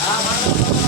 Ah, mano.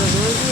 Tô doido.